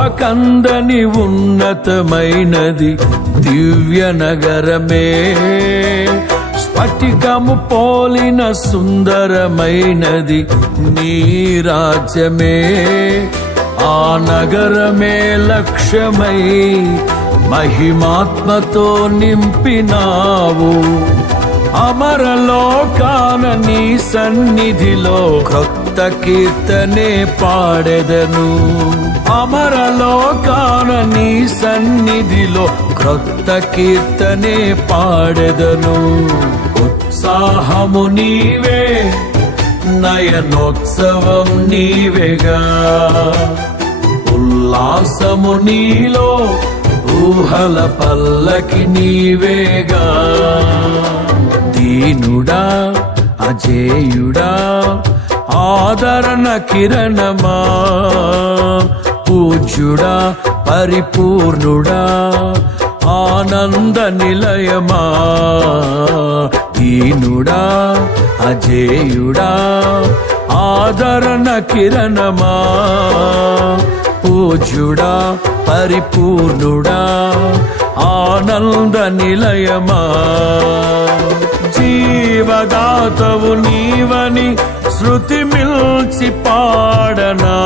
ఊహకందని ఉన్నతమైనది దివ్య నగరమే, స్ఫటికము పోలిన సుందరమైనది నీ రాజ్యమే. ఆ నగరమే లక్ష్యమై మహిమాత్మతో నింపినావు. అమరలోకాన నీ సన్నిధిలో క్రొత్త కీర్తనే పాడెదను. అమరలోకాన నీ సన్నిధిలో క్రొత్త కీర్తనే పాడెదను. ఉత్సాహము నీవే, నయనోత్సవం నీవేగా, ఉల్లాసము నీలో, ఊహల పల్లకి నీవేగా. దీనుడా అజేయుడా ఆదరణ కిరణమా, పూజ్యుడా పరిపూర్ణుడా ఆనంద నిలయమా. దీనుడా అజేయుడా ఆదరణ కిరణమా, పూజ్యుడా పరిపూర్ణుడా ఆనంద నిలయమా. జీవదాతవు నీవని శృతి మిల్చి పాడనా.